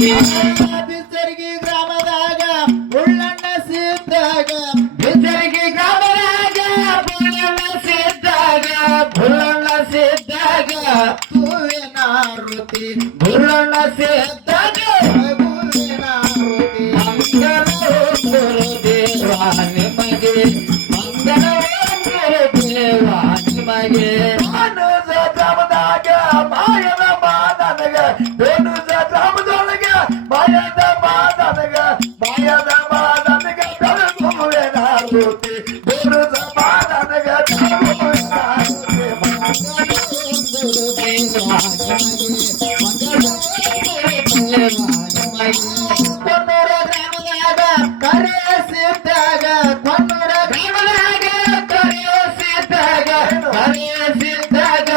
ಬಿಸರ್ಗಿ ಗ್ರಾಮದಾಗ ಉಳ್ಳಣ್ಣ ಸಿದ್ದಾಗ ಬಿಸರ್ಗಿ ಗ್ರಾಮದಾಗ ಬುಳ್ಳಣ್ಣ ಸಿದ್ದಾಗ ಹೂವಿನಾರುತಿ ಬುಳ್ಳಣ್ಣ ಸಿದ್ದಾಗ ಹೂವಿನಾರುತಿ ಮಂಗಲ ಗುರುದೇವ ನಿಮಗೆ ಮಂಗಲ ಗುರುದೇವ ನಿಮಗೆ ಮಾನಸ ಗ್ರಾಮದಾಗ ಮಾಯದ ಮಾದನಗ ಬೇನುಸ ಗ್ರಾಮದೊಳಗ ಮಾಯದ ಮಾದನಗ ಬೆಳಗುವೆನಾರುತಿ ಬೇನುಸ ಮಾದನಗ ಕೊನ್ನೂರ ಗ್ರಾಮದಾಗ ಕರೆಸಿದ್ದಾಗ ಕೊನ್ನೂರ ಗ್ರಾಮದಾಗ ಕರೆಸಿದ್ದಾಗ ಕರೆಸಿದ್ದಾಗ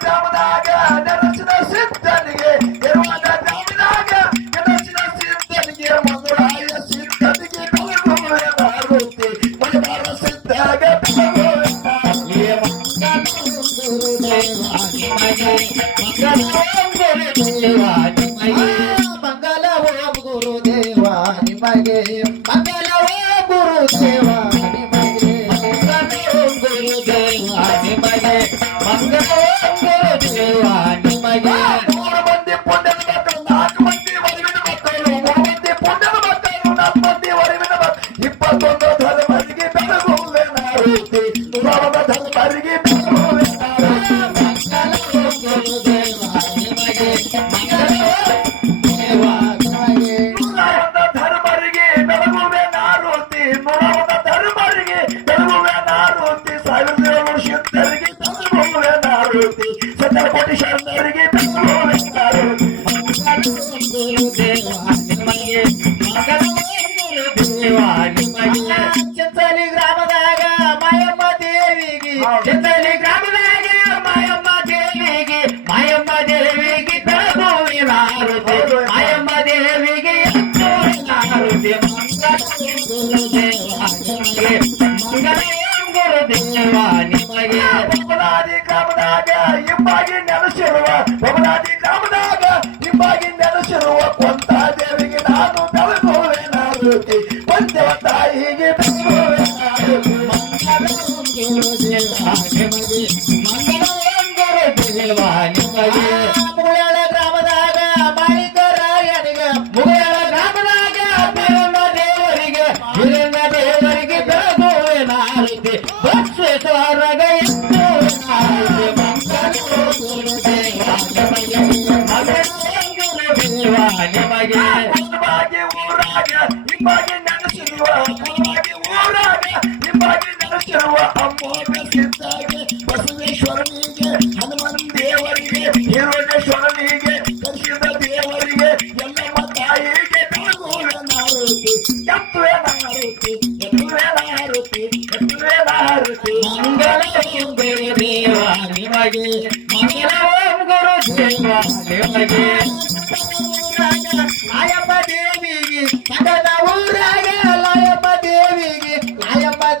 ಗ್ರಾಮದಾಗ ನೆನಸಿದ ಸಿದ್ಧನಿಗೆ ಇರುವಾದ ಗ್ರಾಮದಾಗ ನೆನಸಿದ ಸಿದ್ಧನಿಗೆ ಮಗುಳಾಯ ಸಿದ್ಧನಿಗೆ ಬೆಳಗುವೆನಾರುತಿ ಮಗದಾರ ಸಿದ್ಧಾಗ ಮಂಗಲ ಓಂ ಗುರುದೇವ ನಿಮಗೆ ಮಂಗಲ ಓಂ ಗುರುದೇವ ನಿಮಗೆ ಗುರುದೇವ ನಿಮಗೆ ಮಂಗಲ ಓಂ ಗುರುದೇವ ನಿಮಗೆ 3 ಮಂದಿ ಪುಣ್ಯದ ಮಕ್ಕಳು 4 ಮಂದಿ ವರಿವಿನ ಮಕ್ಕಳು 3 ಮಂದಿ ಪುಣ್ಯದ ಮಕ್ಕಳು 4 ಮಂದಿ ವರಿವಿನ ಮಕ್ಕಳು 21 ಧರ್ಮರಿಗೆ ಬೆಳಗುವೆನಾರುತಿ 100 ಧರ್ಮರಿಗೆ ಬೆಳಗುವೆನಾರುತಿ ಮಂಗಲ ಓಂ ಗುರುದೇವ ನಿಮಗೆ ಮಂಗಲ ಧರ್ಮರಿಗೆ ಬೆಳಗುವೆನಾರುತಿ 100 ಧರ್ಮರಿಗೆ ಬೆಳಗುವೆನಾರುತಿ 1000 ವರ್ಷದವರಿಗೆ ಬೆಳಗುವೆನಾರುತಿ 70 ಕೋಟಿ ಶರಣರಿಗೆ ಬೆಳಗುವೆನಾರುತಿ ಚಿಂಚಲಿ ಗ್ರಾಮದಾಗ ಮಾಯಮ್ಮ ದೇವಿಗೆ ಚಿಂಚಲಿ ಗ್ರಾಮದಾಗ ಮಾಯಮ್ಮ ದೇವಿಗೆ ಬೆಳಗುವೆನಾರುತಿ ಮಾಯಮ್ಮ ದೇವಿಗೆ ಮಂಗಲ ಗುರುದೇವ ನಿಮಗೆ ಬೊಮ್ಮಲಾದಿ ಗ್ರಾಮದಾಗ ಹಿಂಬಾಗಿ ನೆಲೆಸಿರುವ ಬೊಮ್ಮಲಾದಿ ಗ್ರಾಮದಾಗ ಹಿಂಬಾಗಿ ನೆಲೆಸಿರುವ ಕೊಂತ ದೇವಿಗೆ ನಾನು ಬೆಳಗುವೆನಾರುತಿ ಕೊಂತೆವ ತಾಯಿಗೆ ಬೆಳಗುವೆನಾರುತಿ ಮಂಗಲ ಗುರುದೇವ ನಿಮಗೆ ಮಂಗಲ ಗುರುದೇವ ನಿಮಗೆ ಮುಗಳ ಗ್ರಾಮದಾಗ ಮಾಳಿಕರಾಯನಿಗ ಮುಗಳ ಗ್ರಾಮದಾಗ ವೀರಣ್ಣ ದೇವರಿಗೆ ಬೆಳಗುವೆನಾರುತಿ ಬಸವೇಶ್ವರಗ ನಿಮಗೆ ಹಿಂಬಾಗಿ ಊರಾಗ ಹಿಂಬಾಗಿ ನೆನೆಸಿರುವ ಅಮ್ಮೋಗ ಸಿದ್ಧಾಗೆ ಬಸವೇಶ್ವರನಿಗೆ ಹನುಮನ್ ದೇವರಿಗೆ ಹಿರಣ್ಯೇಶ್ವರನಿಗೆ ಕರ್ಷಿದ ದೇವರಿಗೆ ಎಲ್ಲಮ್ಮ ತಾಯಿಗೆ ಬೆಳಗುವೆನಾರುತಿ ಎತ್ತುವೆನಾರುತಿ ಮಂಗಲ ಓಂ ಗುರುದೇವ ನಿಮಗೆ ಮಂಗಲ ಓಂ ಗುರುದೇವ ನಿಮಗೆ ಲಾಯಮ್ಮ ದೇವಿಗೆ ಮಗನ ಊರಾಗ ಲಾಯಮ್ಮ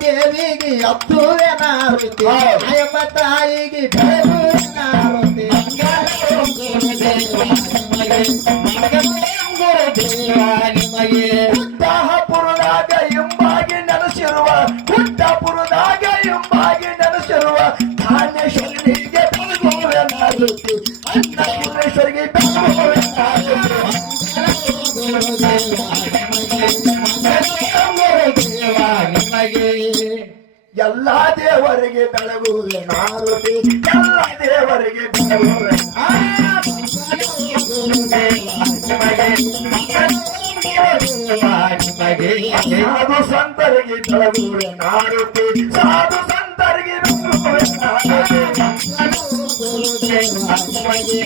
ದೇವಿಗೆ ಎತ್ತುವೆನಾರುತಿ ಲಾಯಮ್ಮ ತಾಯಿಗೆ ಬೆಳಗುವೆನಾರುತಿ ಮಂಗಲ ಓಂ ಗುರುದೇವ ನಿಮಗೆ ಮಂಗಲ ಓಂ ಗುರುದೇವ ನಿಮಗೆ ಗುಡ್ಡಾಪುರದಾಗ ಹಿಂಬಾಗಿ ನೆಲೆಸಿರುವ ಧಾನ್ಯೇಶ್ವರನಿಗೆ ಬೆಳಗುವೆನಾರುತಿ ಅನ್ನಪೂರ್ಣೇಶ್ವರಿಗೆ ಎಲ್ಲ ದೇವರಿಗೆ ಬೆಳಗುವೆನಾರುತಿ ಎಲ್ಲ ದೇವರಿಗೆ ಸಾಧು ಸಂತರಿಗೆ ನಿಮಗೆ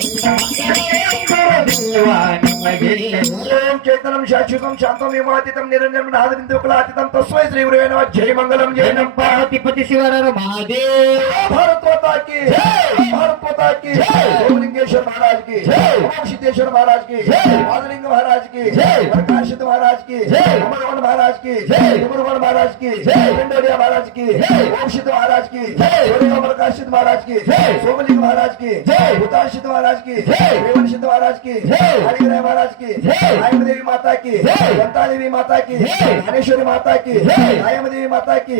ದೇವ ನಿಮಗೆ ಓಂ ಚೇತನಂ ಶಾಶ್ವತಂ ಶಾಂತಂ ವಿಮಾತಿತಂ ನಿರಂಜನಂ ನಾದಬಿಂದುಕಲಾತಿತಂ ತಸ್ಮೈ ಶ್ರೀ ಗುರುವೇ ನಮಃ ಜೈ ಮಂಗಲಂ ಜೈ ಜೈ ನಮ್ಮ ಪಾರ್ವತಿಪತಿ ಶಿವರರ ಮಹಾದೇವ भारत माता की भारत माता की सोमलिंगेश्वर महाराज की ओम सिद्धेश्वर महाराज की माधलिंग महाराज की प्रकाशित महाराज की अमरवन महाराज की उमरवन महाराज की पिंडोरिया महाराज की ओम सिद्ध महाराज की प्रकाशित महाराज की सोमलिंग महाराज की हुताशित महाराज की रेवन सिद्ध महाराज की हरिग्रह महाराज की आयम देवी माता की गंता देवी माता की ज्ञानेश्वरी माता की आयम देवी माता की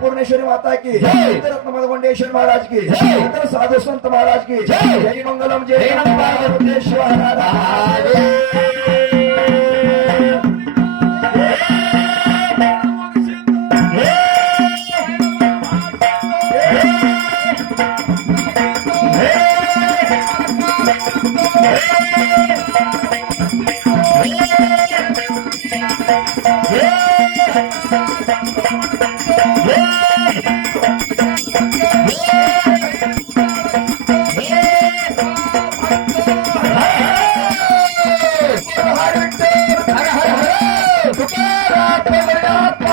पूर्णेश्वरी माता की रत्न मधुगुंडेश्वर महाराज की इतर साधु संत महाराज की जय मंगलम जय नमः पार्वतीश्वर हर हर हर तुकाराम